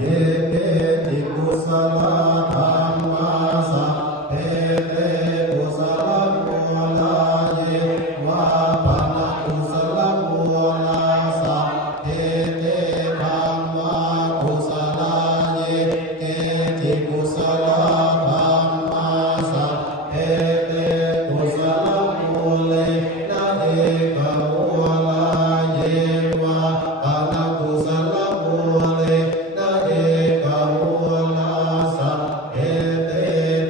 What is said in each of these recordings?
เยเตติกุศลธรรมาสัพเพเตกุศลมูลาเยวาปนกุศลมูลาสัพเพเตธัมมากุศลาเยเกจิกุศลธรรมาสัพเพเตกุศลมูเลนะเอกมูลาเยวาปนกุศลมูเลนะเอกมูลาสัพเพเต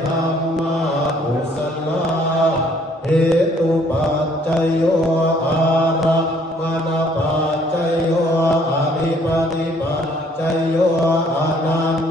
ธัมมากุศลาเหตุปัจจโยอารัมมณปัจจโยอภิปฏิปัจจโยอนัน